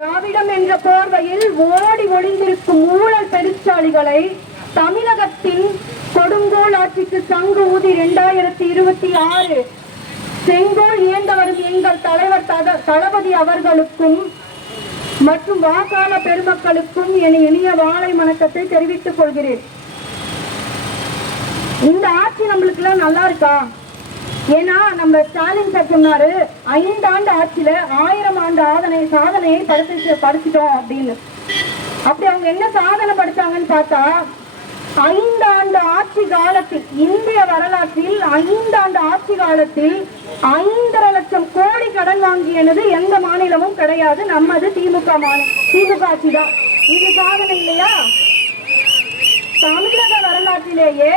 திராவிடம் என்ற போர்வையில் ஓடி ஒளிந்திருக்கும் ஊழல் பெருச்சாளிகளை தமிழகத்தின் கொடுங்கோல் ஆட்சிக்கு சங்கு ஊதி 2026 செங்கோல் இயந்த வரும் எங்கள் தலைவர் தளபதி அவர்களுக்கும் மற்றும் வாக்காள பெருமக்களுக்கும் என இனிய வாழை வணக்கத்தை தெரிவித்துக் கொள்கிறேன். இந்த ஆட்சி நம்மளுக்கு எல்லாம் நல்லா இருக்கா? ஏன்னா நம்ம ஸ்டாலின் சார் சொன்னாரு 5 ஆண்டு ஆட்சியில 1000 ஆண்டு சாதனையை படிச்சுட்டோம் அப்படின்னு. அப்படி அவங்க என்ன சாதனை படிச்சாங்கன்னு பார்த்தா 5 ஆண்டு ஆட்சி காலத்தில், இந்திய வரலாற்றில் 5 ஆண்டு ஆட்சி காலத்தில் 5.5 லட்சம் கோடி கடன் வாங்கியது எந்த மாநிலமும் கிடையாது. நம்மது திமுக ஆட்சி தான். இது சாதனை இல்லையா? தமிழக வரலாற்றிலேயே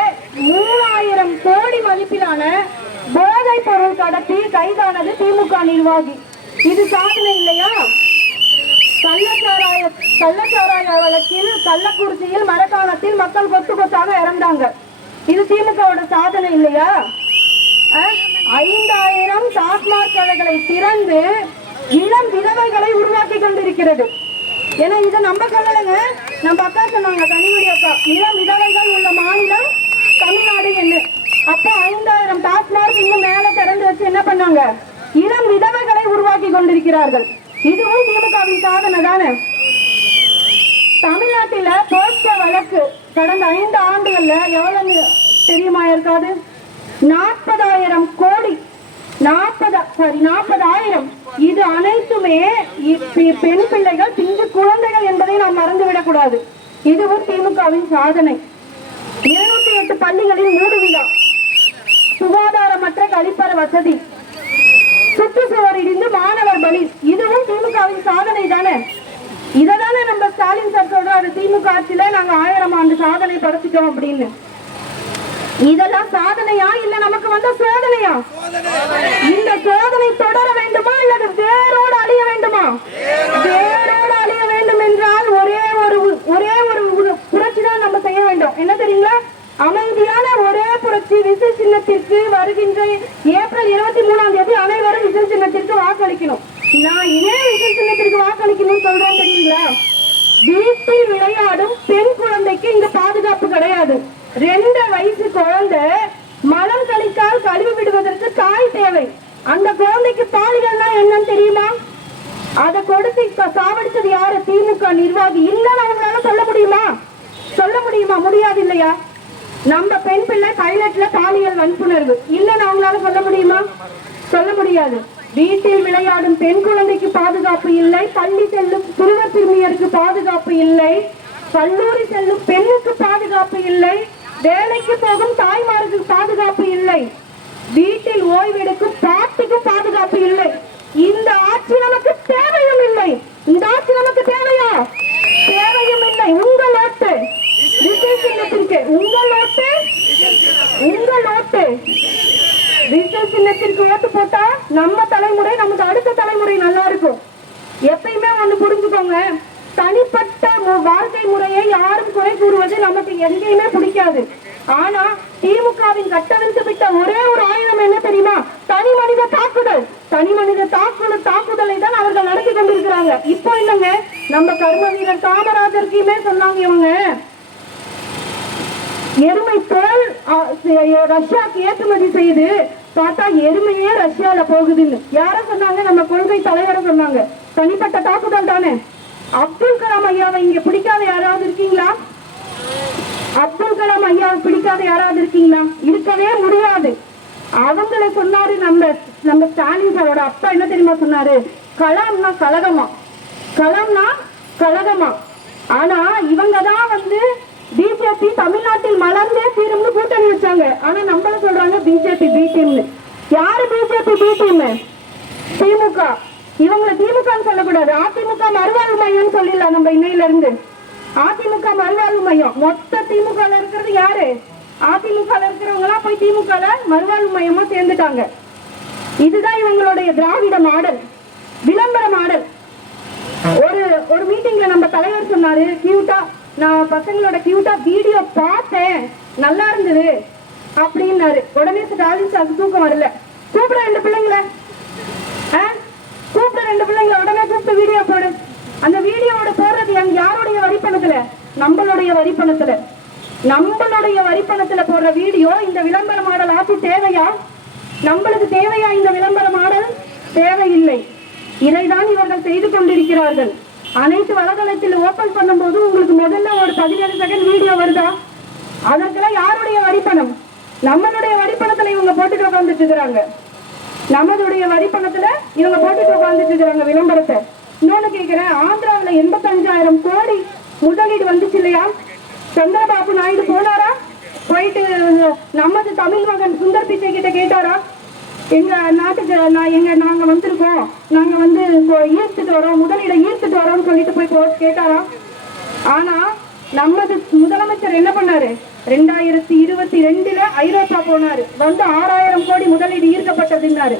3000 கோடி மதிப்பிலான போதைப் பொருள் கடத்தி கைதானது திமுக நிர்வாகி. இது சாதனை இல்லையா? கள்ளச்சாராய வழக்கில் கள்ளக்குறிச்சியில் மரக்காணத்தில் மக்கள் கொத்து கொத்தாக இறந்தாங்க. இது திமுகவோட சாதனை இல்லையா? 5000 டாஸ்மாக் கடைகளை திறந்து இளம் விதவைகளை உருவாக்கி கொண்டிருக்கிறது. ஏன்னா இதை நம்ம சொல்லலைங்க, நம்ம அக்கா சொன்னாங்க, கனிமொழி அக்கா. இளம் விதவைகள் உள்ள மாநிலம் தமிழ்நாடு என்ன. அப்ப 5000 டாஸ்மாக் இன்னும் மேல திறந்து வச்சு என்ன பண்ணாங்க? இளம் விதவைகளை உருவாக்கி கொண்டிருக்கிறார்கள். இதுவும் திமுகவின் சாதனை தானே. தமிழ்நாட்டில போஸ்கோ வழக்கு கடந்த 5 ஆண்டுகள்ல எவ்வளவு தெரியுமா இருக்காது? 40,000 கோடி. 40,000. இது அனைத்துமே பெண் பிள்ளைகள், பிஞ்சு குழந்தைகள் என்பதை நாம் மறந்துவிடக் கூடாது. இதுவும் திமுகவின் சாதனை. 208 பள்ளிகளில் மூடு விழா, சுகாதாரமற்ற கழிப்பற வசதி, சுற்றுச்சுவர் இடிந்து மாணவர் பலி. இதுவும் திமுகவின் சாதனை தானே. இததானே நம்ம ஸ்டாலின் சார் சொல்றாரு, திமுக ஆட்சியில நாங்க 1000 ஆண்டு சாதனை படைச்சிட்டோம் அப்படின்னு. இதெல்லாம் சாதனையா இல்ல நமக்கு வந்த சோதனையா? இந்த சோதனை தொடர வேண்டுமா இல்லது வேரோடு அழிய வேண்டுமா? வேரோடு அழிய வேண்டும் என்றால் ஒரே ஒரு புரட்சி தான் நம்ம செய்ய வேண்டும். என்ன தெரியுங்களா? அமைதியான ஒரே புரட்சி. விசில் சின்னத்திற்கு வருகின்ற ஏப்ரல் 23ஆம் தேதி அனைவரும் விசில் சின்னத்திற்கு வாக்களிக்கணும். நான் ஏன் விசில் சின்னத்திற்கு வாக்களிக்கணும்னு சொல்றேன் தெரியுங்களா? வீட்டில் விளையாடும் பெண் குழந்தைக்கு இங்க பாதுகாப்பு கிடையாது. 2 வயசு குழந்தை மலம் கழிக்கால் கழுவி விடுவதற்கு தாய் தேவை. அந்த குழந்தைக்கு பாலியல்னா என்னன்னு தெரியுமா? அதை கொடுத்து சாவடிச்சது யாரு? திமுக நிர்வாகி. இல்லன்னு அவங்களால சொல்ல முடியுமா? முடியாது இல்லையா? நம்ம பெண் பிள்ளை பைலட்ல பாலியல் வன்புணர்வு இல்லன்னு அவங்களால சொல்ல முடியுமா? சொல்ல முடியாது. வீட்டில் விளையாடும் பெண் குழந்தைக்கு பாதுகாப்பு இல்லை. பள்ளி செல்லும் சிறுவர் சிறுமியருக்கு பாதுகாப்பு இல்லை. கல்லூரி செல்லும் பெண்ணுக்கு பாதுகாப்பு இல்லை. வேலைக்கு போகும் தாய்மாருக்கு பாதுகாப்பு இல்லை. வீட்டில் ஓய்வெடுக்கும் பாட்டிக்கு பாதுகாப்பு இல்லை. இந்த ஆட்சி நமக்கு தேவையும் இல்லை. இந்த ஆட்சி நமக்கு தேவையா? தேவையும் இல்லை. உங்கள் ஓட்டு விசில் சின்னத்திற்கு, உங்கள் ஓட்டு விசில் சின்னத்திற்கு ஓட்டு போட்டா நம்ம தலைமுறை, நமக்கு அடுத்த தலைமுறை நல்லா இருக்கும். எப்பயுமே ஒண்ணு புரிஞ்சுக்கோங்க, தனிப்பட்ட வாழ்க்கை முறையை யாரும் குறை கூறுவது நமக்கு எங்கேயுமே பிடிக்காது. ஆனா திமுகவின் கட்டவிழ்த்து விட்ட ஒரே ஒரு ஆயுதம் என்ன தெரியுமா? தனி மனித தாக்குதல். தாக்குதலை தான் அவர்கள் நடத்தி கொண்டிருக்கிறாங்க. இப்போ இல்லைங்க, நம்ம கர்ம வீரர் காமராஜருக்குமே சொன்னாங்க இவங்க, எருமை போல் ரஷ்யாவுக்கு ஏற்றுமதி செய்து பார்த்தா எருமையே ரஷ்யால போகுதுன்னு யார சொன்னாங்க? நம்ம கொள்கை தலைவரை சொன்னாங்க. தனிப்பட்ட தாக்குதல் தானே. அப்துல் கலாம் ஐயாவை இங்க பிடிக்காத யாராவது இருக்கீங்களா? அப்துல் கலாம் ஐயாவை பிடிக்காத யாராவது இருக்கீங்களா? இருக்கவே முடியாது. அவங்களை சொன்னாரு நம்ம ஸ்டாலின் சாரோட அப்பா. என்ன தெரியுமா சொன்னாரு? கலாம்னா கழகமா. ஆனா இவங்கதான் பிஜேபி தமிழ்நாட்டில் மலர்ந்தே தீரும்னு கூட்டணி வச்சாங்க. ஆனா நம்மள சொல்றாங்க பிஜேபி பி டீம்னு. யாரு பிஜேபி பி டீம்? திமுக. இவங்களை திமுக சொல்லக்கூடாது, அதிமுக மறுவாழ்வு மையம் சொல்லிடலாம் நம்ம இன்னையில இருந்து. அதிமுக மறுவாழ்வு மையம். மொத்த திமுக இருக்கிறது யாரு? அதிமுக இருக்கிறவங்க எல்லாம் போய் திமுக மறுவாழ்வு மையமா சேர்ந்துட்டாங்க. இதுதான் இவங்களுடைய திராவிட மாடல், விளம்பர மாடல். ஒரு மீட்டிங்ல நம்ம தலைவர் சொன்னாரு, கியூட்டா நான் பசங்களோட கியூட்டா வீடியோ பார்த்தேன், நல்லா இருந்தது அப்படின்னாரு. உடனே ஸ்டாலின் சார் தூக்கம் வரல. கூப்பிட 2 பிள்ளைங்கள உடனே கூப்பிட்டு வீடியோ போடு. பணத்துல, நம்மளுடைய வரி பணத்துல, நம்மளுடைய வரி பணத்துல போடுற வீடியோ இந்த விளம்பர மாடல் ஆட்சி தேவையா? நம்மளுக்கு தேவையா இந்த விளம்பர மாடல்? தேவையில்லை. இதைதான் இவர்கள் செய்து கொண்டிருக்கிறார்கள். அனைத்து வலைதளத்தில் ஓபன் பண்ணும் போது உங்களுக்கு முதல்ல ஒரு 17 செகண்ட் வீடியோ வருதா? அதற்கெல்லாம் யாருடைய வரிப்பணம்? நம்மளுடைய வரிப்பணத்துல இவங்க போட்டுட்டு உட்கார்ந்துட்டு இருக்கிறாங்க. நம்மளுடைய வரிப்பணத்துல இவங்க போட்டுட்டு உட்கார்ந்துட்டு இருக்கிறாங்க விளம்பரத்தை. இன்னொன்னு கேட்கிறேன், ஆந்திராவில 85,000 கோடி முதலீடு வந்துச்சு இல்லையா? சந்திரபாபு நாயுடு போனாரா? போயிட்டு நமது தமிழ் மகன் சுந்தர் பிச்சை கிட்ட கேட்டாரா? எங்க நாட்டுக்கு நாங்க வந்திருக்கோம், நாங்க வந்து ஈர்த்துட்டு வரோம், முதலீடை ஈர்த்துட்டு வரோம்னு சொல்லிட்டு போய் கேட்டாரா? ஆனா நமது முதலமைச்சர் என்ன பண்ணாரு? 2022 ஐரோப்பா போனாரு, வந்து 6,000 கோடி முதலீடு ஈர்க்கப்பட்டதுன்னாரு.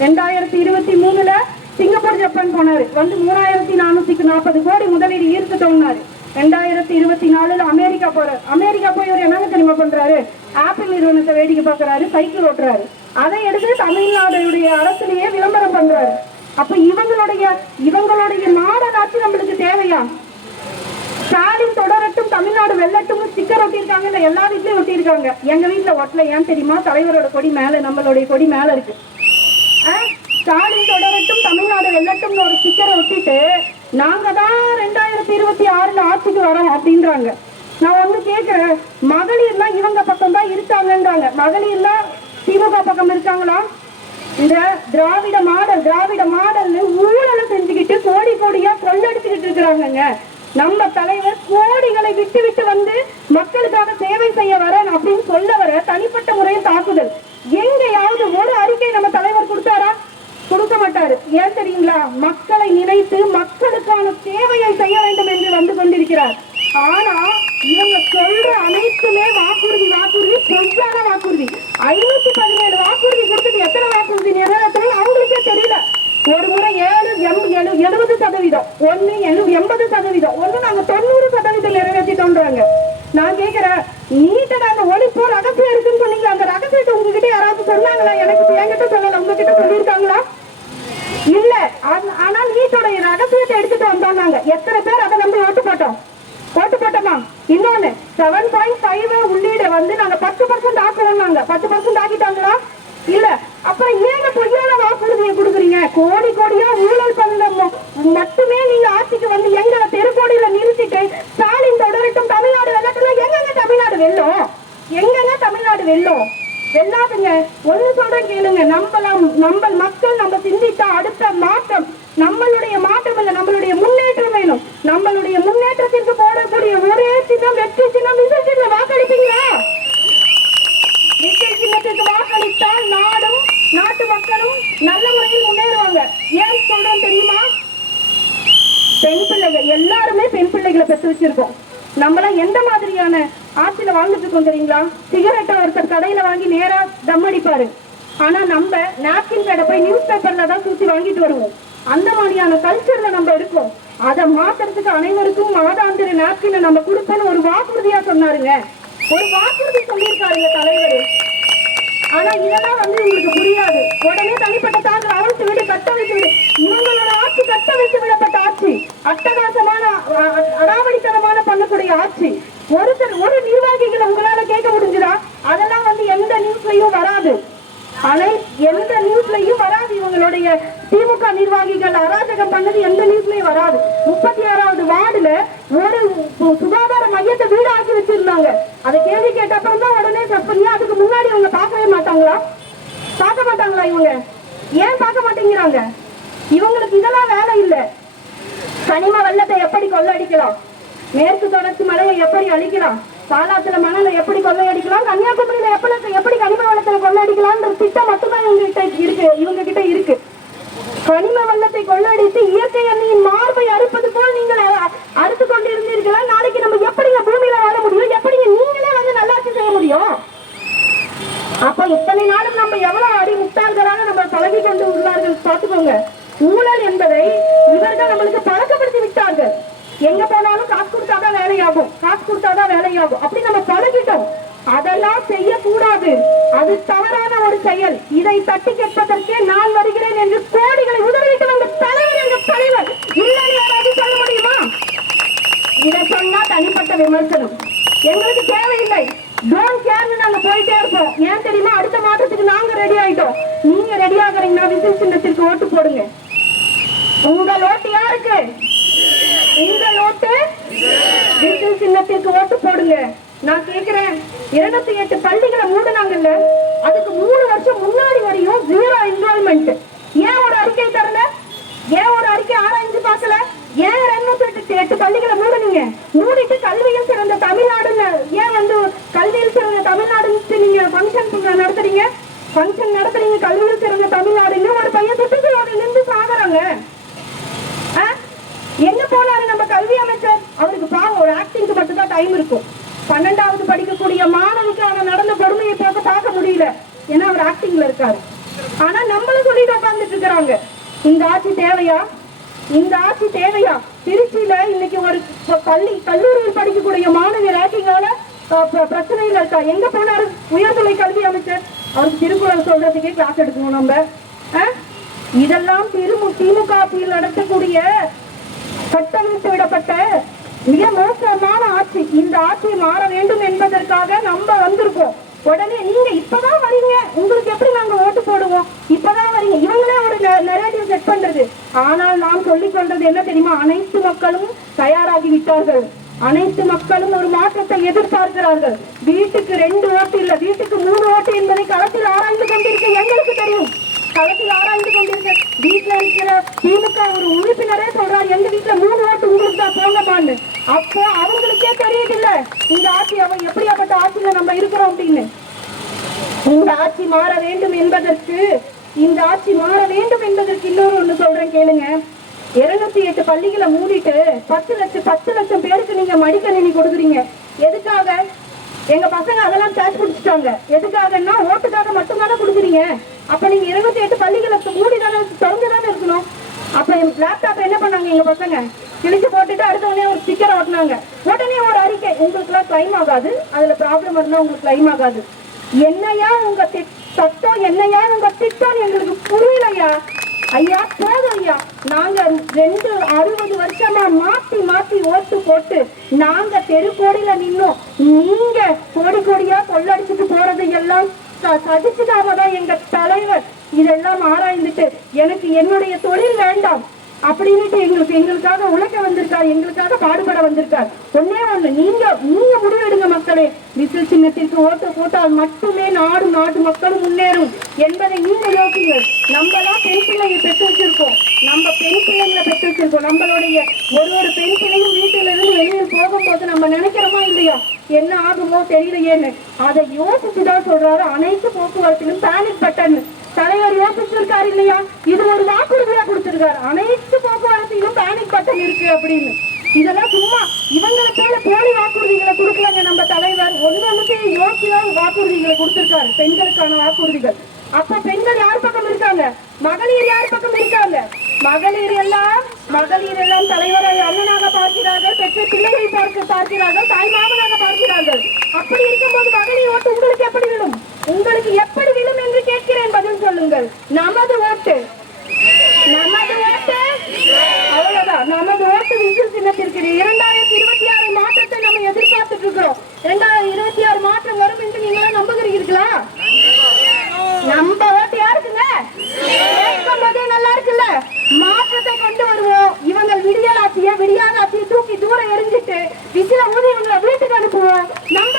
2023 சிங்கப்பூர் ஜப்பான் போனாரு, வந்து 3,440 கோடி முதலீடு ஈர்த்துட்டோம்னாரு. 2024 அமெரிக்கா போறாரு. அமெரிக்கா போய் ஒரு என்னங்க தெரியுமா பண்றாரு? ஆப்பிள் நிறுவனத்தை வேடிக்கை பார்க்கிறாரு, சைக்கிள் ஓட்டுறாரு. அதை எடுத்து தமிழ்நாடுடைய அரசிலேயே விளம்பரம் பண்றாரு. அப்ப இவங்களுடைய மாடல் ஆட்சி நம்மளுக்கு தேவையா? ஸ்டாலின் தொடரட்டும், தமிழ்நாடு வெல்லட்டும் ஸ்டிக்கர் ஒட்டியிருக்காங்க, இல்ல எல்லா வீட்லயும் ஒட்டியிருக்காங்க. எங்க வீட்டுல ஒட்டல, ஏன் தெரியுமா? தலைவரோட கொடி மேல, நம்மளுடைய கொடி மேல இருக்கு. ஸ்டாலின் தொடரட்டும், தமிழ்நாடு வெல்லட்டும் ஒரு ஸ்டிக்கரை ஒட்டிட்டு நாங்க தான் 2026 ஆட்சிக்கு வரோம் அப்படின்றாங்க. நான் ஒண்ணு கேட்கிறேன், மகளிர்லாம் இவங்க பக்கம் தான் இருக்காங்கன்றாங்க. மகளிர்லாம் திமுக பக்கம் இருக்காங்களா? இந்த திராவிட மாடல் ஊழலை செஞ்சுக்கிட்டு கோடி கோடியா கொள்ளடிச்சுக்கிட்டு இருக்கிறாங்க. நம்ம தலைவர் கோடிகளை விட்டு விட்டு வந்து மக்களுக்காக சேவை செய்ய வரேன் அப்படின்னு சொல்ல வர தனிப்பட்ட முறையில் தாக்குதல். எங்கேயாவது ஒரு அறிக்கை நம்ம தலைவர் கொடுத்தாரா? கொடுக்க மாட்டாரு. ஏன் தெரியுங்களா? மக்களை நினைத்து மக்களுக்கான சேவையை செய்ய வேண்டும் என்று வந்து கொண்டிருக்கிறார். ஆனா இவங்க சொல்ற அனைத்துமே வாக்குறுதி, பொய்யான வாக்குறுதி. 517 வாக்குறுதி கொடுத்துட்டு எத்தனை வாக்குறுதி நிறைவேற்றணும் அவங்களுக்கே தெரியல. ஒரு முறை 70%, ஒன்னு 80%, ஒண்ணு நாங்க 90% நிறைவேற்றிட்டோம்ன்றாங்க. நான் கேட்கிறேன், நீட்ட நாங்க ஒழிப்போ ரகசியம் இருக்குன்னு சொன்னீங்க, அந்த ரகசியத்தை உங்ககிட்ட யாராவது சொன்னாங்களா? என்கிட்ட சொல்லல, உங்ககிட்ட சொல்லியிருக்காங்களா? இல்ல. ஆனா நீட்டோட ரகசியத்தை எடுத்துட்டு வந்தாங்க. எத்தனை பேர் அதை நம்பி ஓட்டு போட்டோமா? இன்னொன்னு 7.5 உள்ளீடு வந்து நாங்க 10% ஆக்குவோம். 10% ஆக்கிட்டாங்களா? இல்ல. அப்புறம் ஏங்க பொய்யான வாக்குறுதியை கொடுக்குறீங்க? கோடி கோடியா ஊழல் பண்ண மட்டுமே நீங்க ஆட்சிக்கு வந்து எங்க தெருக்கோடியில நிறுத்திட்டு ஸ்டாலின் தொடரட்டும், தமிழ்நாடு வெள்ளத்துல எங்கங்க தமிழ்நாடு வெல்லும்? எங்கங்க தமிழ்நாடு வெல்லும்? வெல்லாதுங்க. ஒண்ணு சொல்றேன் கேளுங்க, நம்ம மக்கள் நம்ம சிந்தித்தா அடுத்த மாற்றம் நம்மளுடைய மாற்றம் இல்ல, நம்மளுடைய முன்னேற்றம் வேணும். நம்மளுடைய முன்னேற்றத்திற்கு போடக்கூடிய ஒரே சின்னம் வெற்றி சின்னம். விஜய் சின்னம் வாக்களிப்பீங்களா? விஜய் சின்னத்திற்கு வாக்களித்தால் நாடும் நாட்டு மக்களும் நல்ல முறையில் முன்னேறுவாங்க. ஏன் சொல்றோம் தெரியுமா? பெண் பிள்ளைகள் எல்லாருமே பெண் பிள்ளைகளை பெற்று வச்சிருக்கோம். நம்மளாம் எந்த மாதிரியான ஆட்சியில வாழ்ந்துட்டு இருக்கோம் தெரியுங்களா? சிகரெட்டை ஒருத்தர் கடையில வாங்கி நேரா தம் அடிப்பாரு. ஆனா நம்ம நாப்கின் கடை போய் நியூஸ் பேப்பர்ல தான் சுத்தி வாங்கிட்டு வருவோம். அந்த மாதிரியான கல்ச்சர்ல நம்ம இருக்கோம். அதை மாத்துறதுக்கு அனைவருக்கும் மாதாந்திர நாப்கினை நம்ம கொடுப்போம்னு ஒரு வாக்குறுதியா சொன்னாருங்க. ஒரு வாக்குறுதி சொல்லியிருக்காருங்க தலைவர். ஆனா இதெல்லாம் வந்து உங்களுக்கு புரியாது. உடனே தனிப்பட்ட தாக்கல் அவிழ்த்து விடு, கட்ட வைத்து விடு. இவங்களோட ஆட்சி கட்ட வைத்து விடப்பட்ட ஆட்சி, அட்டகாசமான அடாவடித்தனமான பண்ணக்கூடிய ஆட்சி. ஒரு நிர்வாகிகளை உங்களால கேட்க முடிஞ்சுதா? அதெல்லாம் வந்து எந்த நியூஸ்லயும் வராது. எந்த நியூஸ்லயும் வராது. இவங்களுடைய திமுக நிர்வாகிகள் அராஜகம் பண்ணது எந்த நியூஸ்லயும் வராது. 36வது வார்டுல ஒரு சுகாதார மையத்தை வீடு ஆக்கி வச்சிருந்தாங்க. அதை கேள்வி கேட்ட அப்புறம் தான் உடனே பண்ணி, அதுக்கு முன்னாடி அவங்க பார்க்கவே மாட்டாங்களா? பார்க்க மாட்டாங்களா? இவங்க ஏன் பார்க்க மாட்டேங்கிறாங்க? இவங்களுக்கு இதெல்லாம் வேலை இல்லை. கனிம வெள்ளத்தை எப்படி கொள்ளடிக்கலாம், மேற்கு தொடர்ச்சி மலையை எப்படி அழிக்கலாம், பாலாத்துல மணலை எப்படி கொள்ளையடிக்கலாம், கன்னியாகுமரியில எப்படி கனிம வளத்துல கொள்ளையடிக்கலாம் திட்டம் மட்டும்தான் இவங்க கிட்ட இருக்கு. கனிம வளத்தை கொள்ளையடித்து இயற்கை அன்னையின் மார்பை அறுப்பது போல் நீங்கள் அறுத்து கொண்டிருந்தீர்களா? நாளைக்கு நம்ம எப்படிங்க பூமியில வாழ முடியும்? எப்படிங்க நீங்களே வந்து நல்லாட்சி செய்ய முடியும்? அப்ப இத்தனை நாளும் நம்ம எவ்வளவு அடி முட்டாள்களாக நம்ம பழகி கொண்டு உள்ளார்கள் பார்த்துக்கோங்க. ஊழல் என்பதை இவர்கள் நம்மளுக்கு பழக்கப்படுத்தி விட்டார்கள். எங்க போனாலும் காசு கொடுத்தாதான் வேலையாகும், அப்படி நம்ம பழகிட்டோம். அதெல்லாம் செய்யக்கூடாது. அது தவறான ஒரு செயல். இதை தட்டி கேட்பதற்கே நான் வருகிறேன் என்று கோடிகளை உதவிட்டு வந்த தலைவர், எங்க தலைவர் இல்லைன்னு யாராவது சொல்ல முடியுமா? இதை சொன்னா வைக்கப்பட்ட விமர்சனம். எங்களுக்கு தேவையில்லை, டோன்ட் கேர்னு நாங்க போயிட்டே இருப்போம். ஏன் தெரியுமா? அடுத்த மாற்றத்துக்கு நாங்க ரெடி ஆயிட்டோம். நீங்க ரெடி ஆகுறீங்கன்னா விசில் சின்னத்திற்கு ஓட்டு போடுங்க. உங்கள் ஓட்டு யாருக்கு? உங்கள் ஓட்டு விசில் சின்னத்திற்கு ஓட்டு போடுங்க. நான் கேக்குறேன், 208 பள்ளிகளை மூடுனாங்கல்ல, அதுக்கு 3 வருஷம் முன்னாடி வரையும் 0 என்ரோல்மெண்ட். ஏன் ஒரு அறிக்கை தரல? ஏன் ஒரு அறிக்கை ஆராய்ஞ்சு பார்க்கல? ஏன் 208 பள்ளிகளை மூடுனீங்க? மூடிட்டு கல்வியில் சிறந்த தமிழ்நாடுன்னு ஏன் கல்வியில் சிறந்த தமிழ்நாடுன்னு நீங்க ஃபங்க்ஷன் நடத்துறீங்க? ஃபங்க்ஷன் நடத்துறீங்க கல்வியில் சிறந்த தமிழ்நாடுன்னு. ஒரு பையன் சுற்றுச்சூழலில் நின்று சாகுறாங்க. எங்க போனாரு நம்ம கல்வி அமைச்சர்? அவருக்கு பாவம் ஒரு ஆக்டிங்க்கு மட்டும் தான் டைம் இருக்கும். 12வது படிக்கக்கூடிய மாணவிக்கு அவன் நடந்த கொடுமையை பார்க்க முடியல, ஏன்னா அவர் ஆக்டிங்ல இருக்காரு. ஆனா நம்மளும் சொல்லிட்டு உட்கார்ந்துட்டு இருக்கிறாங்க. இந்த ஆட்சி தேவையா? இந்த ஆட்சி தேவையா? திருச்சியில இன்னைக்கு ஒரு கல்லூரியில் படிக்கக்கூடிய மாணவி ரேங்கிங்கால பிரச்சனையில இருக்கா. எங்க போனாரு உயர்நிலை கல்வி அமைச்சர்? அவருக்கு திருக்குறள் சொல்றதுக்கே கிளாஸ் எடுக்கணும் நம்ம. இதெல்லாம் திமுக ஆட்சியில் நடத்தக்கூடிய கட்டமைத்து விடப்பட்ட மிக மோசமான ஆட்சி. இந்த ஆட்சி மாற வேண்டும் என்பதற்காக நம்ம வந்திருக்கோம். உடனே நீங்க இப்பதான் வரீங்க, உங்களுக்கு எப்படி நாங்க ஓட்டு போடுவோம்? இப்பதான் வரீங்க. இவங்களே ஒரு நரேட்டிவ் செட் பண்றது. ஆனால் நாம் சொல்லிக் கொண்டது என்ன தெரியுமா? அனைத்து மக்களும் தயாராகி விட்டார்கள். அனைத்து மக்களும் ஒரு மாற்றத்தை எதிர்பார்க்கிறார்கள். வீட்டுக்கு 2 ஓட்டு இல்ல, வீட்டுக்கு 3 ஓட்டு என்பதை களத்தில் ஆராய்ந்து கொண்டிருக்க எங்களுக்கு தெரியும். களத்தில் ஆராய்ந்து கொண்டிருக்க வீட்டுல இருக்கிற திமுக ஒரு உறுப்பினரே சொல்றாரு, எங்க வீட்டுல 3 ஓட்டு உங்களுக்கு தான் போங்கப்பான்னு. அப்போ அவங்களுக்கே தெரியுது இல்ல இந்த ஆட்சி எப்படியாப்பட்ட ஆட்சியில நம்ம இருக்கிறோம் அப்படின்னு. இந்த ஆட்சி மாற வேண்டும் என்பதற்கு இன்னொரு ஒண்ணு சொல்றேன் கேளுங்க. 208 பள்ளிகளை மூடிட்டு 10 லட்சம் பேருக்கு நீங்க மடிக்கணினி கொடுக்குறீங்க. எதுக்காக? எங்க பசங்க அதெல்லாம் கேட்ச் பிடிச்சிட்டாங்க. எதுக்காகன்னா ஓட்டுக்காக மட்டும்தானே கொடுக்குறீங்க. அப்ப நீங்க 208 பள்ளிகளை மூடிதானே திறந்துதானே இருக்கணும். அப்ப லேப்டாப் என்ன பண்ணாங்க எங்க பசங்க? கிழிச்சு போட்டுட்டு அடுத்தவனே ஒரு ஸ்டிக்கரை ஓட்டினாங்க. உடனே ஒரு அறிக்கை, உங்களுக்கு எல்லாம் கிளைம் ஆகாது, அதுல ப்ராப்ளம் இருந்தா உங்களுக்கு கிளைம் ஆகாது. என்னையா உங்க சட்டம், என்னையா உங்க திட்டம் எங்களுக்கு புரியலையா? ஐயா போதும் ஐயா, நாங்க 60 வருஷமா மாத்தி ஓட்டு போட்டு நாங்க தெருக்கோடியில நின்னோம். நீங்க கோடியா கொள்ளடிச்சுட்டு போறது எல்லாம் சதிச்சுக்காமதான் எங்க தலைவர் இதெல்லாம் ஆராய்ந்துட்டு எனக்கு என்னுடைய தொழில் வேண்டாம் அப்படின்னுட்டு எங்களுக்காக உழைக்க வந்திருக்காரு, எங்களுக்காக பாடுபட வந்திருக்காரு. ஒன்னே ஒண்ணு, நீங்க முடிவெடுங்க மக்களே. விசில் சின்னத்திற்கு ஓட்டு போட்டால் மட்டுமே நாட்டு மக்களும் முன்னேறும் என்பதை நீங்க யோசிங்க. நம்ம எல்லாம் பெண் பிள்ளையை பெற்று வச்சிருக்கோம், நம்ம பெண் பிள்ளைங்களை பெற்று வச்சிருக்கோம். நம்மளுடைய ஒரு பெண் பிள்ளையும் வீட்டுல இருந்து வெளியில் போகும்போது நம்ம நினைக்கிறோமா இல்லையா என்ன ஆகுமோ தெரியலையேன்னு? அதை யோசிச்சுதான் சொல்றாரு அனைத்து போக்குவரத்திலும் பேனிக் பட்டன். தலைவர் யோசிச்சிருக்காரு இல்லையா? இது ஒரு வாக்குறுதியா கொடுத்திருக்காரு, அனைத்து போக்குவரத்திலும் பேனிக் பட்டன் இருக்கு அப்படின்னு. இதெல்லாம் சும்மா இவங்களுக்கு போலி வாக்குறுதிகளை கொடுக்கலங்க நம்ம தலைவர். ஒண்ணுக்கு யோசிச்சுதான் வாக்குறுதிகளை கொடுத்திருக்காரு, பெண்களுக்கான வாக்குறுதிகள். அப்ப பெண்கள் யார் பக்கம் இருக்காங்க? மகளிர் யார் பக்கம் இருக்காங்க? மகளிர் எல்லாம் தலைவரை அண்ணனாக பார்க்கிறார்கள், பெற்ற பிள்ளையை பார்க்கிறார்கள், தாய்மாமனாக பார்க்கிறார்கள். அப்படி இருக்கும்போது மகளிர் ஓட்டு உங்களுக்கு எப்படி விழும்? உங்களுக்கு எப்படி விழும் என்று கேட்கிறேன், பதில் சொல்லுங்கள். நமது ஓட்டு அவ்வளவுதான். நமது ஓட்டு விசில் சின்னத்திற்கு. 2026 மாற்றத்தை நம்ம எதிர்பார்த்துட்டு இருக்கிறோம். 2026 மாற்றம் வரும் என்று நீங்களும் நம்புகிறீர்களா? நம்ம ஓட்டு யாருக்குங்க? கேட்கும் போதே நல்லா இருக்குல்ல. மாற்றத்தை கொண்டு வருவோம். இவங்க விடியாத ஆட்சியை தூக்கி தூரம் எரிஞ்சிட்டு விசில ஊதி இவங்களை வீட்டுக்கு அனுப்புவோம். நம்ம